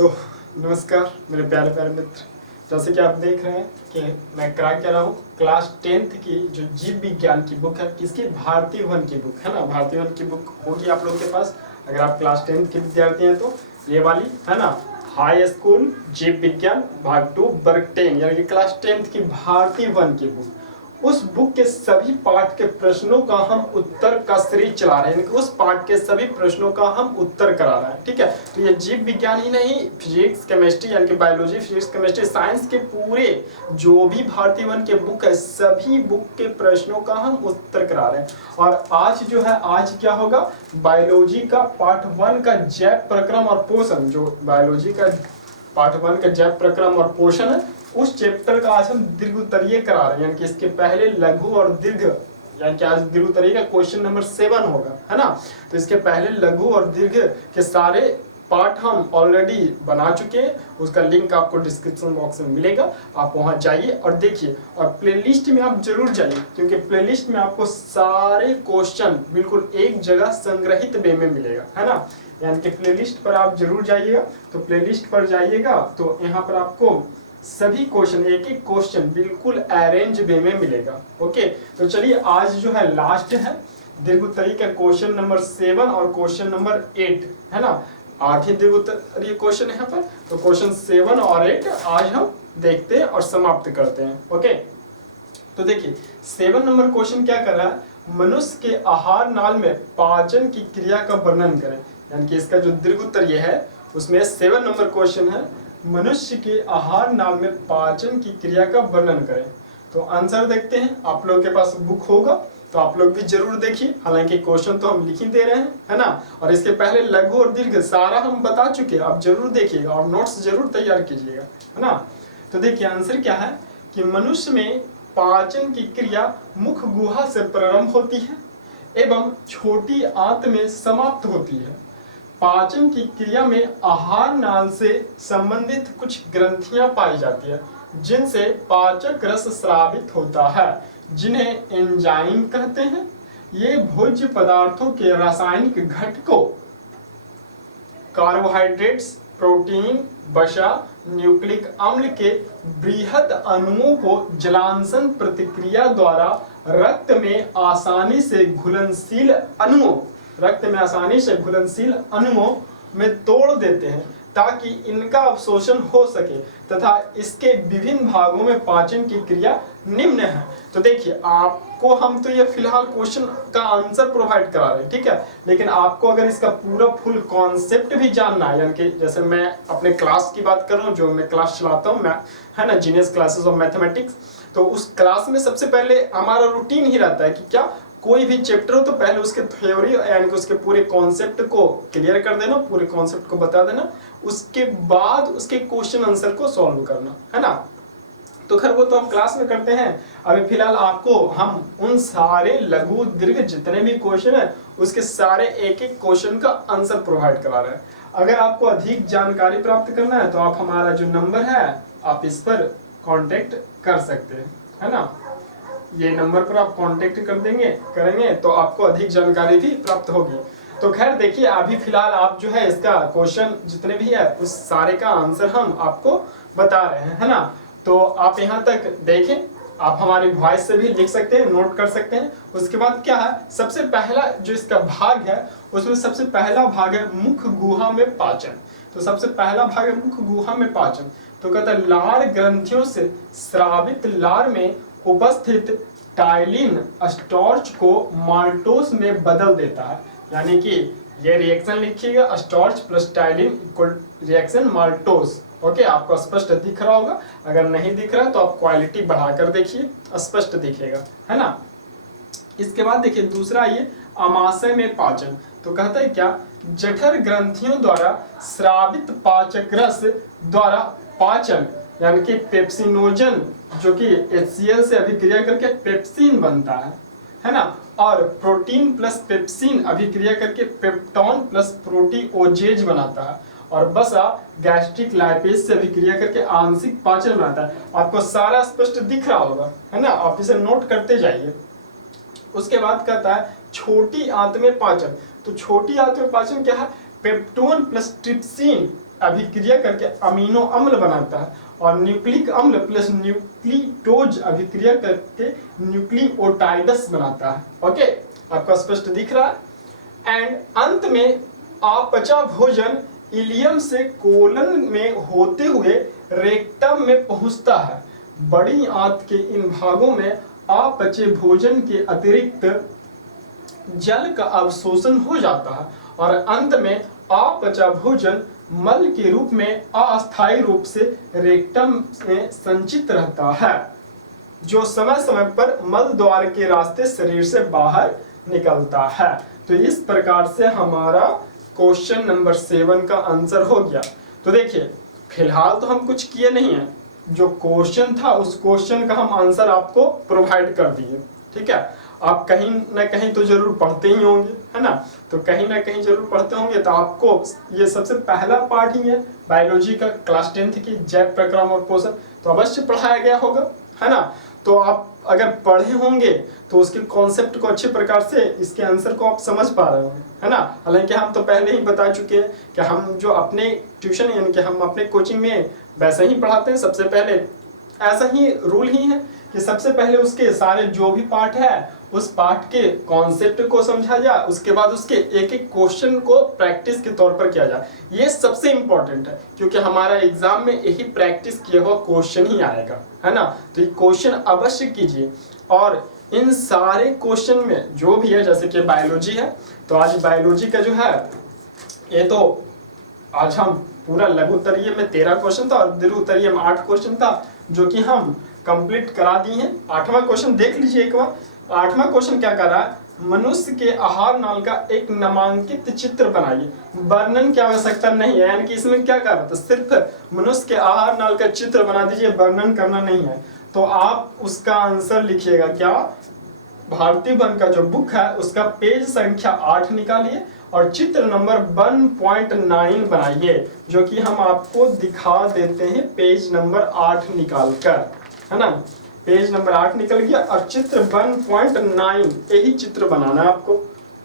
तो नमस्कार मेरे प्यारे प्यारे मित्र। जैसे कि आप देख रहे हैं कि मैं करा क्या रहा हूँ, क्लास 10th की जो जीव विज्ञान की बुक है, किसकी, भारती भवन की बुक है ना। भारती भवन की बुक होगी आप लोग के पास, अगर आप क्लास 10th के विद्यार्थी हैं तो ये वाली है ना, हाई स्कूल जीव विज्ञान भाग 2 वर्ग 10, यानी कि क्लास 10th की भारती भवन की बुक। उस बुक के सभी पाठ के प्रश्नों का हम उत्तर का सीरीज चला रहे हैं, उस पाठ के सभी प्रश्नों का हम उत्तर करा रहे हैं। ठीक है, तो ये जीव विज्ञान ही नहीं, फिजिक्स केमिस्ट्री यानी कि बायोलॉजी, फिजिक्स केमिस्ट्री साइंस के पूरे जो भी भारती भवन के बुक है, सभी बुक के प्रश्नों का हम उत्तर करा रहे हैं। और आज जो है, आज क्या होगा, बायोलॉजी का पार्ट 1 का जैव प्रक्रम और पोषण, जो बायोलॉजी का पार्ट 1 का जैव प्रक्रम और पोषण है, उस चैप्टर का आज हम दीर्घ उत्तरीय करा रहे हैं। यानी कि इसके पहले लघु और दीर्घ, यानी कि आज दीर्घ उत्तरीय का क्वेश्चन नंबर 7 होगा, है ना। तो इसके पहले लघु और दीर्घ के सारे पार्ट हम ऑलरेडी बना चुके हैं, उसका लिंक आपको डिस्क्रिप्शन बॉक्स में मिलेगा, आप वहां जाइए और देखिए। और प्लेलिस्ट में आप जरूर जाइए, क्योंकि प्लेलिस्ट में आपको सारे क्वेश्चन बिल्कुल एक जगह संग्रहित वे में मिलेगा, है ना। यानी कि प्लेलिस्ट पर आप जरूर जाइएगा। तो प्लेलिस्ट पर जाइएगा तो यहाँ पर आपको सभी क्वेश्चन, एक एक क्वेश्चन बिल्कुल अरेंज वे में मिलेगा। ओके, तो चलिए आज जो है लास्ट है दीर्घ उत्तरीय का क्वेश्चन नंबर 7 और क्वेश्चन नंबर 8, है ना। 8 ही दीर्घ उत्तरीय क्वेश्चन है यहाँ पर, तो क्वेश्चन 7 और 8 आज हम देखते हैं और समाप्त करते हैं। ओके, तो देखिए 7 नंबर क्वेश्चन क्या कर रहा है, मनुष्य के आहार नाल में पाचन की क्रिया का वर्णन करें। यानी कि इसका जो दीर्घ उत्तरीय है उसमें 7 नंबर क्वेश्चन है, मनुष्य के आहार नाल में पाचन की क्रिया का वर्णन करें। तो आंसर देखते हैं। आप लोगों के पास बुक होगा तो आप लोग भी जरूर देखिए, हालांकि क्वेश्चन तो हम लिख ही दे रहे हैं, है ना। और इसके पहले लघु और दीर्घ सारा हम बता चुके हैं, आप जरूर देखिएगा और नोट्स जरूर तैयार कीजिएगा, है ना। तो देखिए आंसर क्या है कि मनुष्य में पाचन की क्रिया मुख गुहा से प्रारंभ होती है एवं छोटी आंत में समाप्त होती है। पाचन की क्रिया में आहार नाल से संबंधित कुछ ग्रंथियां पाई जाती है, जिनसे पाचक रस स्रावित होता है, जिन्हें एंजाइम कहते हैं। ये भोज्य पदार्थों के रासायनिक घटकों, कार्बोहाइड्रेट्स, प्रोटीन, वसा, न्यूक्लिक अम्ल के बृहद अणुओं को जलांशन प्रतिक्रिया द्वारा रक्त में आसानी से घुलनशील अणुओं में तोड़ देते हैं, ताकि इनका अवशोषण हो सके, तथा इसके विभिन्न भागों में पाचन की क्रिया निम्न है। तो देखिए आपको हम तो ये फिलहाल क्वेश्चन का आंसर प्रोवाइड करा रहे हैं, ठीक है, लेकिन आपको अगर इसका पूरा फुल कॉन्सेप्ट भी जानना है, यानी कि जैसे मैं अपने क्लास की बात कर रहा हूँ, जो मैं क्लास चलाता हूँ, मैं, है ना, जीनियस क्लासेस ऑफ मैथमेटिक्स, तो उस क्लास में सबसे पहले हमारा रूटीन ही रहता है कि क्या, कोई भी चैप्टर हो तो पहले उसके थ्योरी यानी कि उसके पूरे कॉन्सेप्ट को क्लियर कर देना, पूरे कॉन्सेप्ट को बता देना, उसके बाद उसके क्वेश्चन आंसर को सॉल्व करना, है ना। तो खैर वो तो हम क्लास में करते हैं, अभी फिलहाल आपको हम उन सारे लघु दीर्घ जितने भी क्वेश्चन है उसके सारे एक एक क्वेश्चन का आंसर प्रोवाइड करा रहे हैं। अगर आपको अधिक जानकारी प्राप्त करना है तो आप हमारा जो नंबर है आप इस पर कांटेक्ट कर सकते हैं, है ना। ये नंबर पर आप कांटेक्ट करेंगे तो आपको अधिक जानकारी भी प्राप्त होगी। तो खैर देखिए अभी फिलहाल आप जो है इसका क्वेश्चन जितने भी है उस सारे का आंसर हम आपको बता रहे हैं, है ना। तो आप यहाँ तक देखें, आप हमारी वॉइस से भी लिख सकते हैं, नोट कर सकते हैं। उसके बाद क्या है, सबसे पहला जो इसका भाग है उसमें सबसे पहला भाग है मुख गुहा में पाचन। तो सबसे पहला भाग है मुख गुहा में पाचन। तो कहता है लार ग्रंथियों से स्रावित लार में उपस्थित टाइलिन स्टार्च को माल्टोस में बदल देता है। यानी कि ये रिएक्शन लिखिएगा, starch plus ptyalin equal reaction maltose. Okay, आपको स्पष्ट दिख रहा होगा, अगर नहीं दिख रहा तो आप क्वालिटी बढ़ाकर देखिए, स्पष्ट दिखेगा, है ना। इसके बाद देखिए दूसरा ये आमाशय में पाचन। तो कहता है क्या, जठर ग्रंथियों द्वारा स्रावित पाचक रस द्वारा पाचन, यानी कि पेप्सिनोजन जो कि HCl से अभिक्रिया करके पेप्सिन बनता है ना, और प्रोटीन प्लस पेप्सिन अभिक्रिया करके पेप्टोन प्लस प्रोटीओजेज बनाता है, और वसा गैस्ट्रिक लाइपेज से अभिक्रिया करके आंशिक पाचन बनाता है। आपको सारा स्पष्ट दिख रहा होगा, है ना, आप इसे नोट करते जाइए। उसके बाद कहता है छोटी आंत में पाचन। तो छोटी आंत में पाचन क्या है, पेप्टोन प्लस ट्रिप्सिन अभिक्रिया करके अमीनो अम्ल बनाता है, और न्यूक्लिक अम्ल प्लस न्यूक्लियोज अभिक्रिया करके न्यूक्लियोटाइड्स बनाता है। ओके, आपको स्पष्ट दिख रहा है। एंड अंत में अपचा भोजन इलियम से कोलन में होते हुए रेक्टम में पहुंचता है। बड़ी आंत के इन भागों में अपचे भोजन के अतिरिक्त जल का अवशोषण हो जाता है, और अंत में अपचा भोजन मल के रूप में अस्थायी रूप से रेक्टम में संचित रहता है, जो समय समय पर मल द्वार के रास्ते शरीर से बाहर निकलता है। तो इस प्रकार से हमारा क्वेश्चन नंबर 7 का आंसर हो गया। तो देखिए, फिलहाल तो हम कुछ किए नहीं है, जो क्वेश्चन था उस क्वेश्चन का हम आंसर आपको प्रोवाइड कर दिए। ठीक है, आप कहीं ना कहीं तो जरूर पढ़ते ही होंगे, है ना, तो कहीं ना कहीं जरूर पढ़ते होंगे। तो आपको ये सबसे पहला पार्ट ही है बायोलॉजी का, क्लास 10th की जैव प्रक्रम और पोषण, तो अवश्य पढ़ाया गया होगा, है ना। तो आप अगर पढ़े होंगे तो उसके कॉन्सेप्ट को अच्छे प्रकार से, इसके आंसर को आप समझ पा रहे होंगे, है ना। हालांकि हम तो पहले ही बता चुके हैं कि हम जो अपने ट्यूशन यानी कि हम अपने कोचिंग में वैसे ही पढ़ाते हैं। सबसे पहले ऐसा ही रूल ही है कि सबसे पहले उसके सारे जो भी पार्ट है उस पार्ट के कॉन्सेप्ट को समझा जाए, उसके बाद उसके एक एक क्वेश्चन को प्रैक्टिस के तौर पर किया जाए। ये सबसे इंपॉर्टेंट है, क्योंकि हमारा एग्जाम में यही प्रैक्टिस किया हुआ क्वेश्चन ही आएगा, है ना। तो ये क्वेश्चन अवश्य कीजिए। और इन सारे क्वेश्चन में जो भी है, जैसे कि बायोलॉजी है, तो आज बायोलॉजी का जो है ये तो आज हम पूरा लघु उत्तरीय में 13 क्वेश्चन था और दीर्घ उत्तरीय में 8 क्वेश्चन था, जो कि हम कंप्लीट करा दिए हैं। 8वां क्वेश्चन देख लीजिए एक बार। 8वां क्वेश्चन क्या कर रहा है, मनुष्य के आहार नाल का एक नामांकित चित्र बनाइए। वर्णन की आवश्यकता नहीं है, यानी कि इसमें क्या कर रहा था, सिर्फ मनुष्य के आहार नाल का चित्र बना दीजिए, वर्णन करना नहीं है। तो आप उसका आंसर लिखिएगा क्या, भारतीय वन का जो बुक है उसका पेज संख्या 8 निकालिए और चित्र नंबर 1.9 बनाइए, जो कि हम आपको दिखा देते हैं पेज नंबर 8 निकाल कर, है ना। पेज नंबर 8 निकल गया और चित्र 1.9 यही चित्र बनाना है आपको,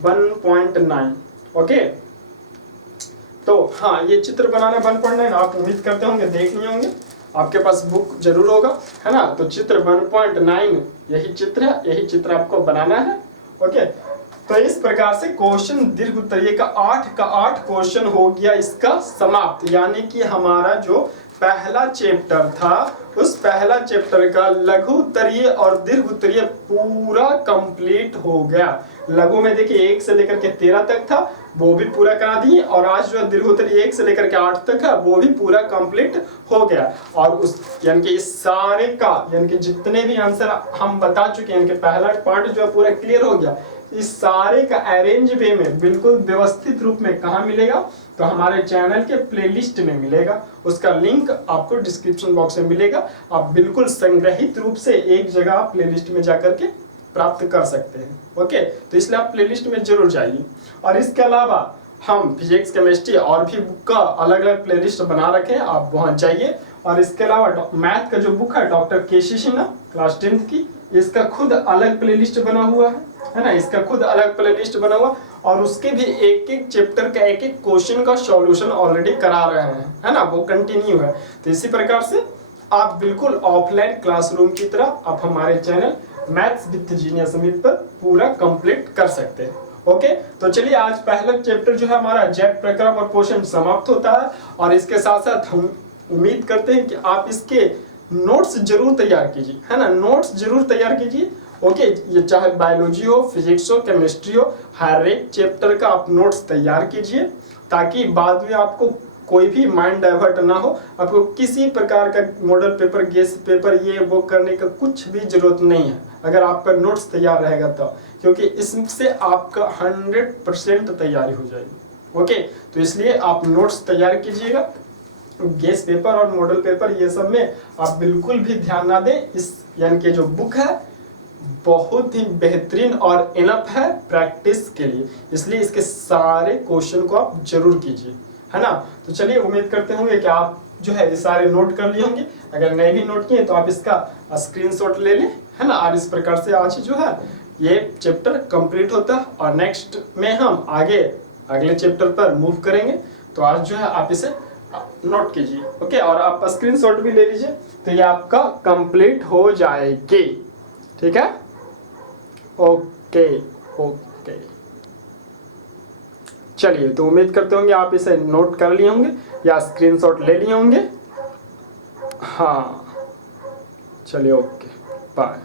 1.9। ओके, तो हाँ, ये चित्र बनाना 1.9 आप उम्मीद करते होंगे देख लिए होंगे, आपके पास बुक जरूर होगा, है ना। तो चित्र 1.9 यही चित्र है, यही चित्र आपको बनाना है। ओके, तो इस प्रकार से क्वेश्चन दीर्घ उत्तरीय का 8 क्वेश्चन हो गया इसका समाप्त। यानी कि हमारा जो पहला चैप्टर था उस पहला चैप्टर का लघु उत्तरीय और दीर्घ उत्तरीय पूरा कंप्लीट हो गया। लघु में देखिए 1 से लेकर के 13 तक था, वो भी पूरा करा दिए, और आज जो दीर्घ उत्तरीय 1 से लेकर के 8 तक है वो भी पूरा कंप्लीट हो गया। और उस यानी कि इस सारे का यानी कि जितने भी आंसर हम बता चुके हैं, यानी कि पहला पार्ट जो है पूरा क्लियर हो गया। इस सारे का अरेंज वे में बिल्कुल व्यवस्थित रूप में कहाँ मिलेगा, तो हमारे चैनल के प्लेलिस्ट में मिलेगा। उसका लिंक आपको डिस्क्रिप्शन बॉक्स में मिलेगा। आप बिल्कुल संग्रहित रूप से एक जगह प्लेलिस्ट में जाकर के प्राप्त कर सकते हैं। ओके, तो इसलिए आप प्लेलिस्ट में जरूर जाइए। और इसके अलावा हम फिजिक्स, केमिस्ट्री और भी बुक का अलग अलग प्लेलिस्ट बना रखे हैं, आप वहां जाइए। और इसके अलावा मैथ का जो बुक है डॉक्टर केसी सिन्हा क्लास 10th की, इसका खुद अलग प्लेलिस्ट बना हुआ है ना, इसका खुद अलग प्लेलिस्ट बना हुआ, और उसके भी एक एक चैप्टर का एक एक क्वेश्चन का सॉल्यूशन ऑलरेडी करा रहे हैं, है ना, वो कंटिन्यू है। तो इसी प्रकार से आप बिल्कुल ऑफलाइन क्लासरूम की तरह आप हमारे channel maths with genius Amit पर पूरा कंप्लीट कर सकते हैं। ओके, तो चलिए आज पहला चैप्टर जो है हमारा जैव प्रक्रम और पोषण समाप्त होता है। और इसके साथ साथ हम उम्मीद करते हैं कि आप इसके नोट्स जरूर तैयार कीजिए, है ना, नोट्स जरूर तैयार कीजिए। ओके, ये चाहे बायोलॉजी हो, फिजिक्स हो, केमिस्ट्री हो, हर एक चैप्टर का आप नोट्स तैयार कीजिए, ताकि बाद में आपको कोई भी माइंड डाइवर्ट ना हो। आपको किसी प्रकार का मॉडल पेपर, गेस पेपर, ये वो करने का कुछ भी जरूरत नहीं है अगर आपका नोट्स तैयार रहेगा तो, क्योंकि इससे आपका 100% तैयारी हो जाएगी। ओके, तो इसलिए आप नोट्स तैयार कीजिएगा। गेस पेपर और मॉडल पेपर ये सब में आप बिल्कुल भी ध्यान ना दें। इस यानी कि जो बुक है बहुत ही बेहतरीन और इनफ है प्रैक्टिस के लिए, इसलिए इसके सारे क्वेश्चन को आप जरूर कीजिए, है ना। तो चलिए, उम्मीद करते होंगे कि आप जो है ये सारे नोट कर लिए होंगे। अगर नहीं भी नोट किए तो आप इसका स्क्रीनशॉट ले लें, है ना। और इस प्रकार से आज जो है ये चैप्टर कंप्लीट होता है और नेक्स्ट में हम आगे अगले चैप्टर पर मूव करेंगे। तो आज जो है आप इसे नोट कीजिए। ओके, और आप स्क्रीनशॉट भी ले लीजिए, तो ये आपका कंप्लीट हो जाएगी। ठीक है, ओके ओके। चलिए, तो उम्मीद करते होंगे आप इसे नोट कर लिए होंगे या स्क्रीनशॉट ले लिए होंगे। हाँ, चलिए, ओके, बाय।